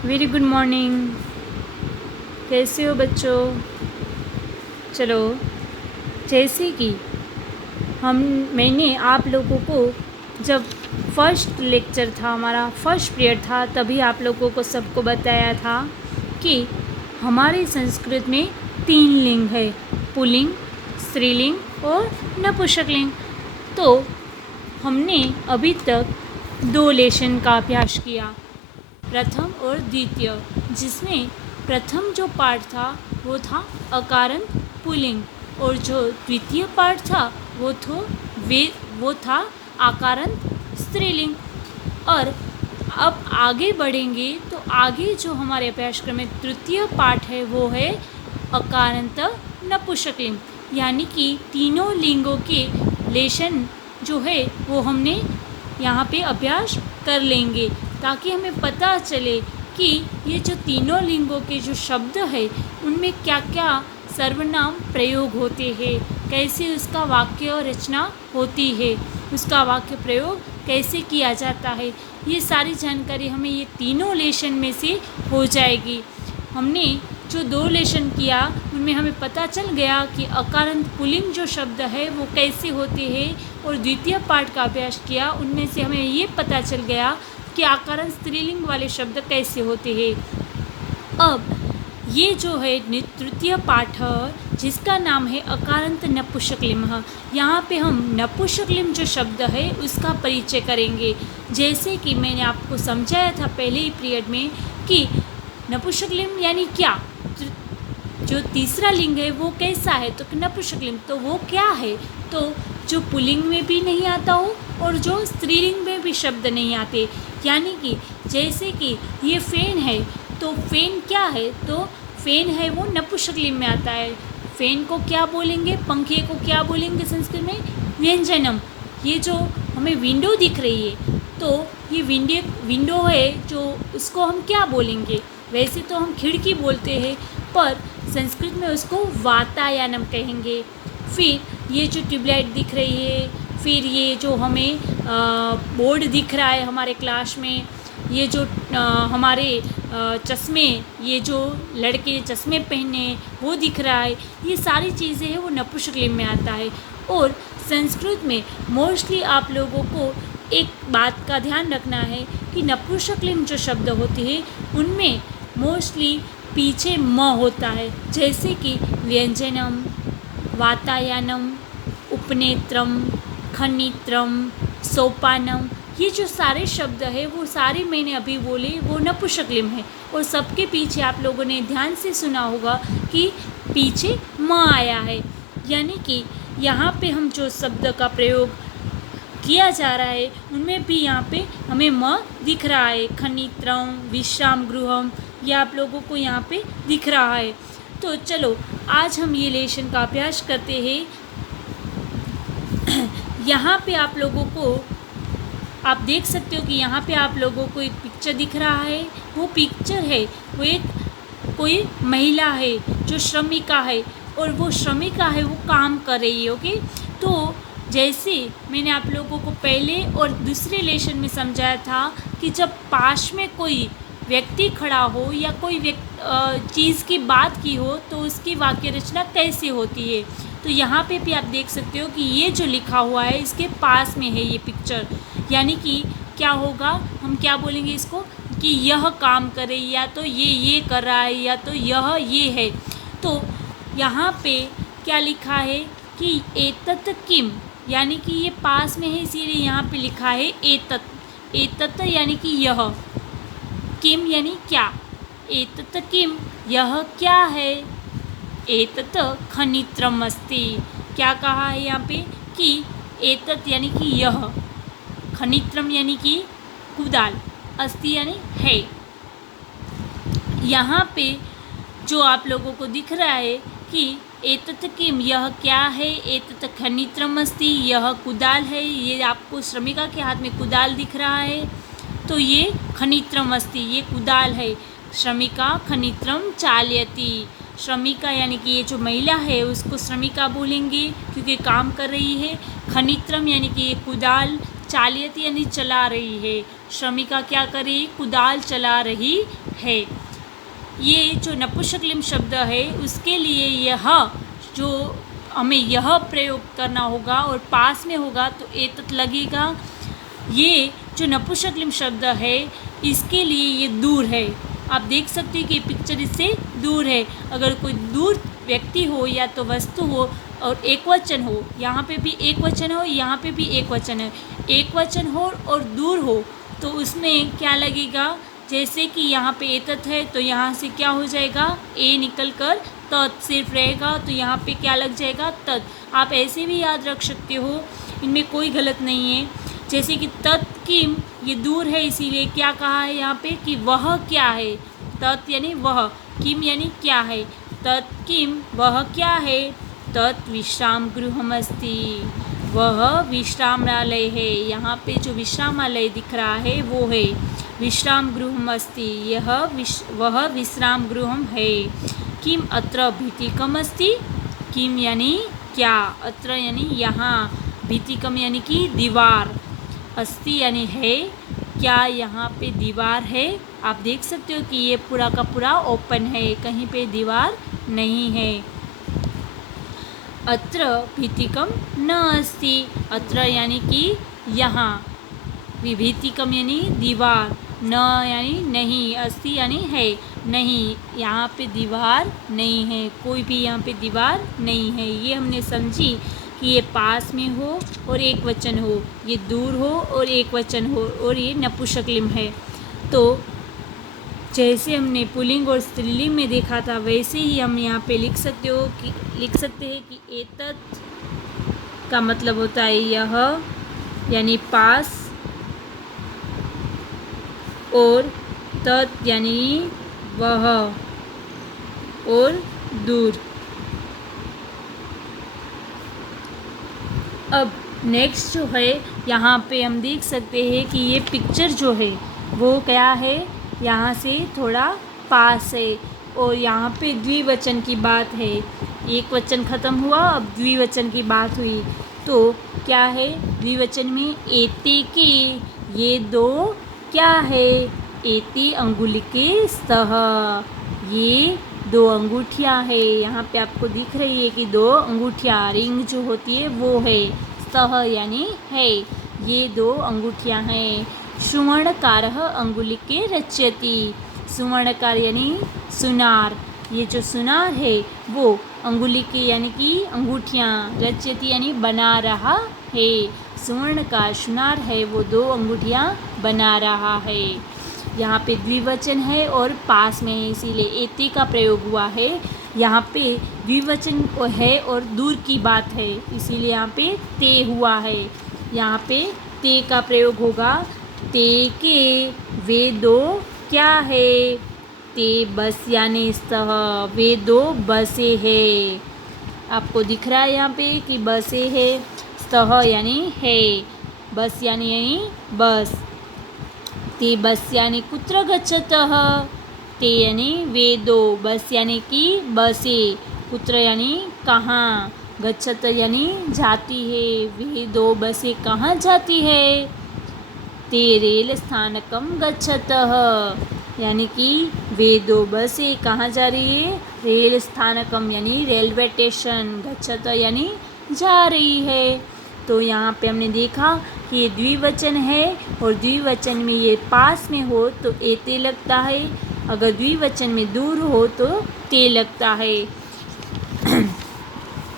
Very good morning. कैसे हो बच्चों? चलो, जैसे कि हम मैंने आप लोगों को जब फर्स्ट लेक्चर था, हमारा फर्स्ट पीरियड था, तभी आप लोगों को सबको बताया था कि हमारे संस्कृत में 3 लिंग है, पुल्लिंग, स्त्रीलिंग और नपुंसकलिंग। तो हमने अभी तक 2 लेशन का अभ्यास किया, प्रथम और द्वितीय, जिसमें प्रथम जो पार्ट था वो था अकारंत पुल्लिंग और जो द्वितीय पार्ट था वो था आकारंत स्त्रीलिंग। और अब आगे बढ़ेंगे तो आगे जो हमारे अभ्यासक्रम में तृतीय पार्ट है वो है अकारंत नपुंसकलिंग, यानी कि तीनों लिंगों के लेशन जो है वो हमने यहाँ पे अभ्यास कर लेंगे, ताकि हमें पता चले कि ये जो तीनों लिंगों के जो शब्द है उनमें क्या क्या सर्वनाम प्रयोग होते हैं, कैसे उसका वाक्य रचना होती है, उसका वाक्य प्रयोग कैसे किया जाता है। ये सारी जानकारी हमें ये तीनों लेशन में से हो जाएगी। हमने जो 2 लेशन किया उनमें हमें पता चल गया कि अकारंत पुल्लिंग जो शब्द है वो कैसे होते हैं, और द्वितीय पाठ का अभ्यास किया उनमें से हमें ये पता चल गया कि आकारंत स्त्रीलिंग वाले शब्द कैसे होते हैं। अब ये जो है तृतीय पाठ जिसका नाम है अकारंत नपुंसकलिंग, यहाँ पे हम नपुंसकलिंग जो शब्द है उसका परिचय करेंगे। जैसे कि मैंने आपको समझाया था पहले ही पीरियड में कि नपुंसकलिंग यानी क्या, जो तीसरा लिंग है वो कैसा है, तो नपुंसकलिंग तो वो क्या है, तो जो पुल्लिंग में भी नहीं आता हो और जो स्त्रीलिंग में भी शब्द नहीं आते। यानी कि जैसे कि ये फ़ैन है, तो फ़ैन क्या है, तो फ़ैन है वो नपुंसकलिंग में आता है। फ़ैन को क्या बोलेंगे, पंखे को क्या बोलेंगे संस्कृत में, व्यंजनम। ये जो हमें विंडो दिख रही है, तो ये विंडो है जो उसको हम क्या बोलेंगे, वैसे तो हम खिड़की बोलते हैं पर संस्कृत में उसको वातायनम कहेंगे। फिर ये जो ट्यूबलाइट दिख रही है, फिर ये जो हमें बोर्ड दिख रहा है हमारे क्लास में, ये जो हमारे चश्मे, ये जो लड़के चश्मे पहने वो दिख रहा है, ये सारी चीज़ें हैं वो नपुंसकलिंग में आता है। और संस्कृत में मोस्टली आप लोगों को एक बात का ध्यान रखना है कि नपुंसकलिंग जो शब्द होते हैं उनमें मोस्टली पीछे म होता है, जैसे कि व्यंजनम, वातायनम, उपनेत्रम, खनित्रम, सोपानम। ये जो सारे शब्द है वो सारे मैंने अभी बोले वो नपुंसकलिंग है, और सबके पीछे आप लोगों ने ध्यान से सुना होगा कि पीछे म आया है। यानी कि यहाँ पे हम जो शब्द का प्रयोग किया जा रहा है उनमें भी यहाँ पे हमें म दिख रहा है। खनित्रम, विश्राम गृहम, ये आप लोगों को यहाँ पे दिख रहा है। तो चलो आज हम ये लेशन का अभ्यास करते हैं। यहाँ पे आप लोगों को, आप देख सकते हो कि यहाँ पे आप लोगों को एक पिक्चर दिख रहा है। वो पिक्चर है वो एक कोई महिला है जो श्रमिका है, और वो श्रमिका है वो काम कर रही है। ओके, तो जैसे मैंने आप लोगों को पहले और दूसरे लेशन में समझाया था कि जब पास में कोई व्यक्ति खड़ा हो या कोई चीज़ की बात की हो तो उसकी वाक्य रचना कैसे होती है। तो यहाँ पे भी आप देख सकते हो कि ये जो लिखा हुआ है इसके पास में है ये पिक्चर, यानी कि क्या होगा, हम क्या बोलेंगे इसको कि यह काम कर रही है, या तो ये कर रहा है, या तो यह ये है। तो यहाँ पे क्या लिखा है कि एतत् किम, यानी कि ये पास में है इसीलिए यहाँ पे लिखा है एतत्। एतत् यानी कि यह, किम यानी क्या, एतत् किम यह क्या है, एतत् खनित्रम अस्ति। क्या कहा है यहाँ पे कि एतत् यानी कि यह, खनित्रम यानी कि कुदाल, अस्ति यानी है। यहाँ पे जो आप लोगों को दिख रहा है कि एतत् किम यह क्या है, एतत् खनित्रम अस्ति यह कुदाल है, ये आपको श्रमिका के हाथ में कुदाल दिख रहा है, तो ये खनित्रम अस्ति ये कुदाल है। श्रमिका खनित्रम चालयति, श्रमिका यानी कि ये जो महिला है उसको श्रमिका बोलेंगे क्योंकि काम कर रही है। खनित्रम यानी कि ये कुदाल, चालियती यानी चला रही है, श्रमिका क्या कर रही, कुदाल चला रही है। ये जो नपुंसकलिंग शब्द है उसके लिए यह जो हमें यह प्रयोग करना होगा और पास में होगा तो एतत् लगेगा। ये जो नपुंसकलिंग शब्द है इसके लिए ये दूर है। आप देख सकते हैं कि पिक्चर इससे दूर है। अगर कोई दूर व्यक्ति हो या तो वस्तु हो और एक वचन हो, यहाँ पे भी एक वचन हो, यहाँ पे भी एक वचन है, एक वचन हो और दूर हो तो उसमें क्या लगेगा, जैसे कि यहाँ पे एतत् है तो यहाँ से क्या हो जाएगा, ए निकल कर तत् सिर्फ रहेगा तो यहाँ पे क्या लग जाएगा, तत्। आप ऐसे भी याद रख सकते हो, इनमें कोई गलत नहीं है। जैसे कि तत् किम, ये दूर है इसीलिए क्या कहा है यहाँ पे कि वह क्या है, तत् यानी वह, किम यानी क्या है, तत् किम वह क्या है, तत् विश्राम गृहमस्ति, वह विश्रामालय है। यहाँ पे जो विश्रामालय दिख रहा है वो है विश्राम गृहमस्ति, यह वह विश्राम गृहम है। किम अत्र भीतिकम अस्ति, किम यानी क्या, अत्र यानी यहाँ, भीतिकम यानी कि दीवार, अस्ति यानी है, क्या यहाँ पे दीवार है। आप देख सकते हो कि ये पूरा का पूरा ओपन है, कहीं पे दीवार नहीं है। अत्र भीतिकम न अस्ति, अत्र यानी कि यहाँ, विभीतिकम यानी दीवार, न यानी नहीं, अस्ति यानी है, नहीं, यहाँ पे दीवार नहीं है, कोई भी यहाँ पे दीवार नहीं है। ये हमने समझी कि ये पास में हो और एक वचन हो, ये दूर हो और एक वचन हो और ये नपुंसकलिंग है। तो जैसे हमने पुल्लिंग और स्त्रीलिंग में देखा था वैसे ही हम यहाँ पे लिख सकते हैं कि एतत् का मतलब होता है यह यानी पास, और तत् यानी वह और दूर। अब नेक्स्ट जो है यहाँ पे हम देख सकते हैं कि ये पिक्चर जो है वो क्या है, यहाँ से थोड़ा पास है और यहाँ पे द्विवचन की बात है। एक वचन ख़त्म हुआ, अब द्विवचन की बात हुई तो क्या है, द्विवचन में एते के, ये दो क्या है, एते अंगुलिके स्तः, ये दो अंगूठियाँ है। यहाँ पे आपको दिख रही है कि दो अंगूठियाँ, रिंग जो होती है वो है, स्तः यानी है, ये दो अंगूठियाँ हैं। सुवर्णकारः अंगुलिके रच्यति, सुवर्णकार यानी सुनार, ये जो सुनार है वो अंगुलिके यानी कि अंगूठियाँ, रच्यति यानी बना रहा है, सुवर्णकार सुनार है वो दो अंगूठियाँ बना रहा है। यहाँ पे द्विवचन है और पास में है इसीलिए एते का प्रयोग हुआ है। यहाँ पे द्विवचन है और दूर की बात है इसीलिए यहाँ पे ते हुआ है। यहाँ पे ते का प्रयोग होगा, ते के वे दो क्या है, ते बस यानी स्तः, वे दो बसे है। आपको दिख रहा है यहाँ पे कि बसे है, स्तः यानी है, बस यानी बस। ते बस यानी कुत्र गच्छतः, ते यानी वे दो, बस यानी कि बसे, कुत्र यानी कहाँ, गच्छत यानी जाती है, वे दो बसें कहाँ जाती है, ते रेल स्थानकम गच्छतः, यानी कि वे दो बसें कहाँ जा रही है, रेल स्थानकम यानी रेलवे स्टेशन, गच्छत यानी जा रही है। तो यहाँ पे हमने देखा कि ये द्विवचन है और द्विवचन में ये पास में हो तो एते लगता है, अगर द्विवचन में दूर हो तो ते लगता है।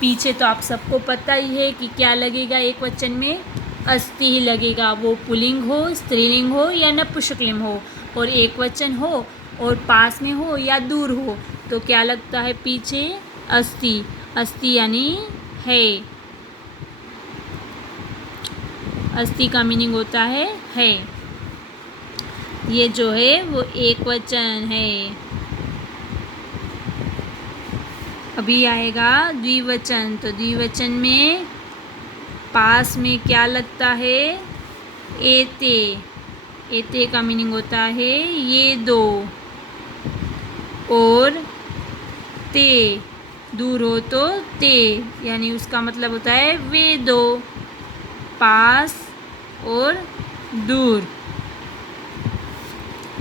पीछे तो आप सबको पता ही है कि क्या लगेगा, एक वचन में अस्ति ही लगेगा, वो पुल्लिंग हो, स्त्रीलिंग हो या नपुंसकलिंग हो, और एक वचन हो और पास में हो या दूर हो तो क्या लगता है पीछे, अस्ति, अस्ति यानी है, अस्ति का मीनिंग होता है। ये जो है वो एक वचन है। अभी आएगा द्विवचन, तो द्विवचन में पास में क्या लगता है, एते, एते का मीनिंग होता है ये दो, और ते, दूर हो तो ते, यानी उसका मतलब होता है वे दो, पास और दूर।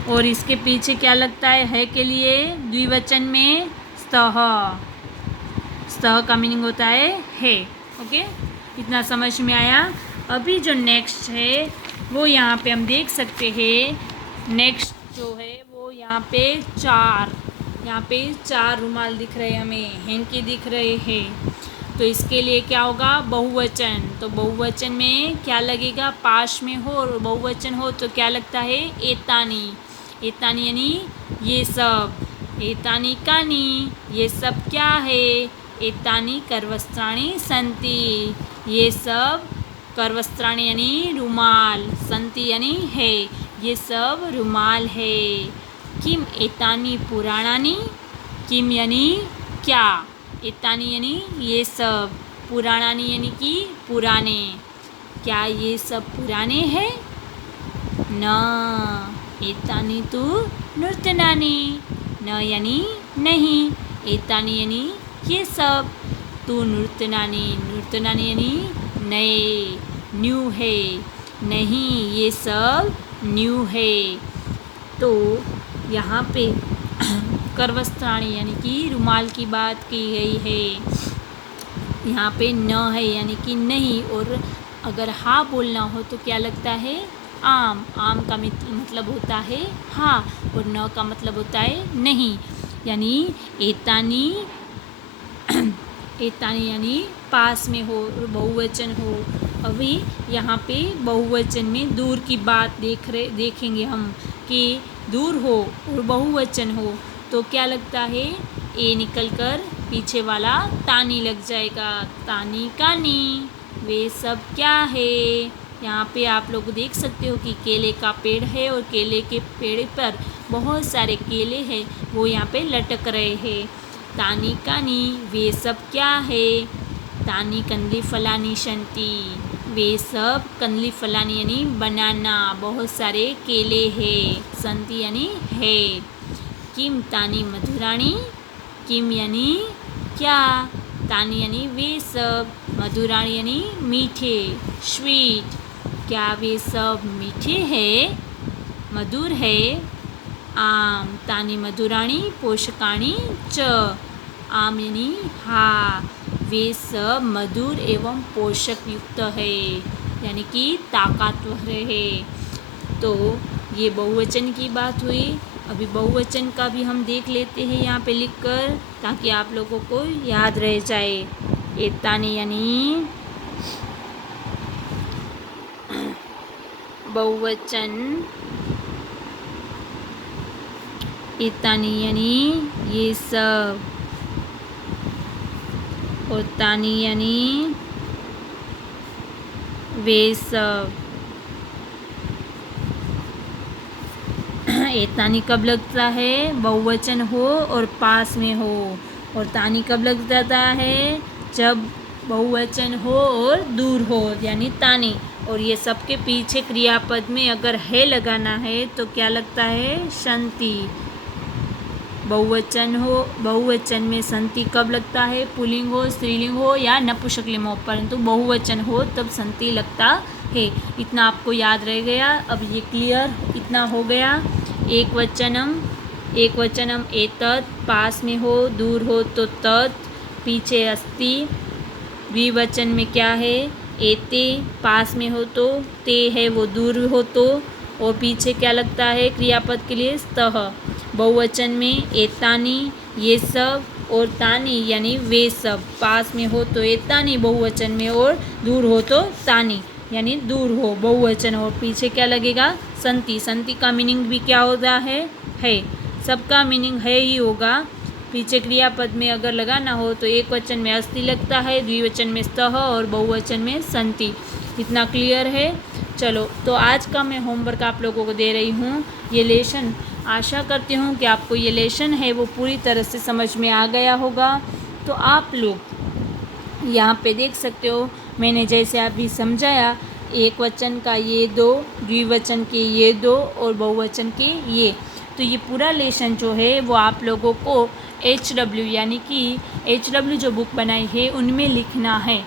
और इसके पीछे क्या लगता है के लिए द्विवचन में स्तः। स्तः का मीनिंग होता है। ओके, इतना समझ में आया। अभी जो नेक्स्ट है वो यहाँ पे हम देख सकते हैं। नेक्स्ट जो है वो यहाँ पे चार रुमाल दिख रहे हैं, हमें हैंकी दिख रहे हैं। तो इसके लिए क्या होगा, बहुवचन। तो बहुवचन में क्या लगेगा, पास में हो और बहुवचन हो तो क्या लगता है, एतानी। एतानी यानी ये सब। एतानी कानी, ये सब क्या है, एतानी करवस्त्राणि सन्ति। ये सब करवस्त्राणि यानी रुमाल, सन्ति यानी है, ये सब रुमाल है। किम एतानी पुराणानि, किम यानी क्या, एतानी यानी ये सब, पुराणानि यानी कि पुराने। क्या ये सब पुराने हैं, न। एतानी तु नूतनानि, न यानी नहीं, एतानी यानी ये सब, तु नूतनानि, नूतनानि यानी नए, न्यू है, नहीं ये सब न्यू है। तो यहाँ पे करवस्त्राणि यानी कि रुमाल की बात की गई है। यहाँ पे न है यानी कि नहीं, और अगर हाँ बोलना हो तो क्या लगता है, आम। आम का मतलब होता है हाँ, और न का मतलब होता है नहीं। यानी एतानी, एतानी यानी पास में हो और बहुवचन हो। अभी यहाँ पे बहुवचन में दूर की बात देखेंगे हम कि दूर हो और बहुवचन हो तो क्या लगता है, ए निकल कर पीछे वाला तानी लग जाएगा। तानी कानी, वे सब क्या है। यहाँ पे आप लोग देख सकते हो कि केले का पेड़ है और केले के पेड़ पर बहुत सारे केले हैं, वो यहाँ पे लटक रहे हैं। तानी कानी, वे सब क्या है। तानी कंदली फलानी शंति, वे सब कंदली फलानी यानी बनाना, बहुत सारे केले हैं। संति यानी है। किम तानी मधुराणी, किम यानी क्या, तानी यानी वे सब, मधुराणी यानी मीठे, स्वीट। क्या वे सब मीठे हैं, मधुर है। आम, तानी मधुराणी पोषकाणी च, आम यानी हाँ, वे सब मधुर एवं पोषक युक्त है, यानी कि ताकतवर है। तो ये बहुवचन की बात हुई। अभी बहुवचन का भी हम देख लेते हैं यहाँ पे लिख कर, ताकि आप लोगों को याद रह जाए। एतानी यानी बहुवचन, एतानी यानी ये सब, और तानी यानी वे सब। एतानी कब लगता है, बहुवचन हो और पास में हो। और तानी कब लग जाता है, जब बहुवचन हो और दूर हो, यानी तानी। और ये सबके पीछे क्रियापद में अगर है लगाना है तो क्या लगता है, संति। बहुवचन हो, बहुवचन में संति कब लगता है, पुल्लिंग हो, स्त्रीलिंग हो या नपुंसकलिंग हो, परंतु बहुवचन हो तब संति लगता है। इतना आपको याद रह गया। अब ये क्लियर, इतना हो गया। एक वचनम एतत्, पास में हो दूर हो तो तत्, पीछे अस्ति। द्विवचन में क्या है, एते, पास में हो तो, ते है वो दूर हो तो, और पीछे क्या लगता है क्रियापद के लिए, स्तः। बहुवचन में एतानी, ये सब, और तानी यानी वे सब, पास में हो तो एतानी बहुवचन में, और दूर हो तो तानी यानी दूर हो बहुवचन, और पीछे क्या लगेगा, संति। संति का मीनिंग भी क्या होता है, सबका मीनिंग है ही होगा। पीछे क्रियापद में अगर लगाना हो तो एक वचन में अस्ति लगता है, द्विवचन में स्तः और बहुवचन में संति। इतना क्लियर है। चलो, तो आज का मैं होमवर्क आप लोगों को दे रही हूँ, ये लेसन। आशा करती हूँ कि आपको ये लेसन है वो पूरी तरह से समझ में आ गया होगा। तो आप लोग यहाँ पे देख सकते हो, मैंने जैसे अभी समझाया, एक वचन का ये दो, द्विवचन के ये दो, और बहुवचन के ये। तो ये पूरा लेसन जो है वो आप लोगों को HW यानी कि HW जो बुक बनाई है उनमें लिखना है।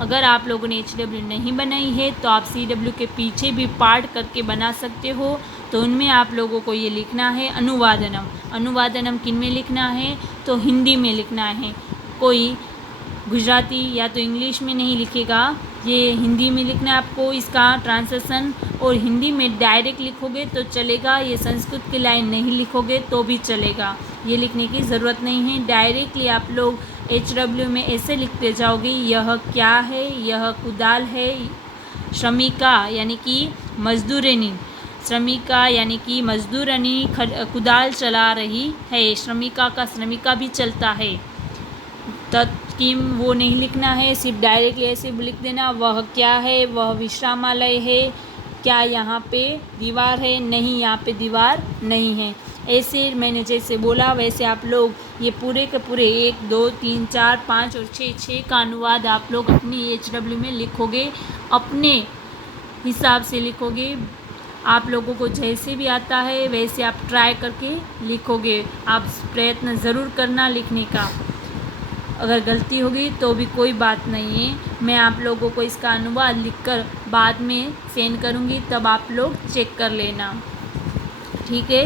अगर आप लोगों ने HW नहीं बनाई है तो आप CW के पीछे भी पार्ट करके बना सकते हो। तो उनमें आप लोगों को ये लिखना है अनुवादनम। अनुवादनम किन में लिखना है? तो हिंदी में लिखना है। कोई गुजराती या तो इंग्लिश में नहीं लिखेगा, ये हिंदी में लिखना है आपको इसका ट्रांसलेशन। और हिंदी में डायरेक्ट लिखोगे तो चलेगा, ये संस्कृत की लाइन नहीं लिखोगे तो भी चलेगा। ये लिखने की ज़रूरत नहीं है, डायरेक्टली आप लोग HW में ऐसे लिखते जाओगे, यह क्या है? यह कुदाल है। श्रमिका यानी कि मजदूरनी, श्रमिका यानी कि मजदूरनी कुदाल चला रही है। श्रमिका का श्रमिका भी चलता है। तत्किम वो नहीं लिखना है, सिर्फ डायरेक्टली ऐसे लिख देना। वह क्या है? वह विश्रामालय है। क्या यहाँ पे दीवार है? नहीं, यहाँ पे दीवार नहीं है। ऐसे मैंने जैसे बोला वैसे आप लोग ये पूरे के पूरे 1 2 3 4 5 और 6 का अनुवाद आप लोग अपनी HW में लिखोगे, अपने हिसाब से लिखोगे। आप लोगों को जैसे भी आता है वैसे आप ट्राई करके लिखोगे। आप प्रयत्न ज़रूर करना लिखने का। अगर गलती होगी तो भी कोई बात नहीं है, मैं आप लोगों को इसका अनुवाद लिखकर बाद में सेंड करूँगी, तब आप लोग चेक कर लेना, ठीक है।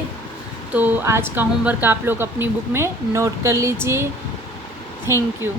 तो आज का होमवर्क आप लोग अपनी बुक में नोट कर लीजिए। Thank you.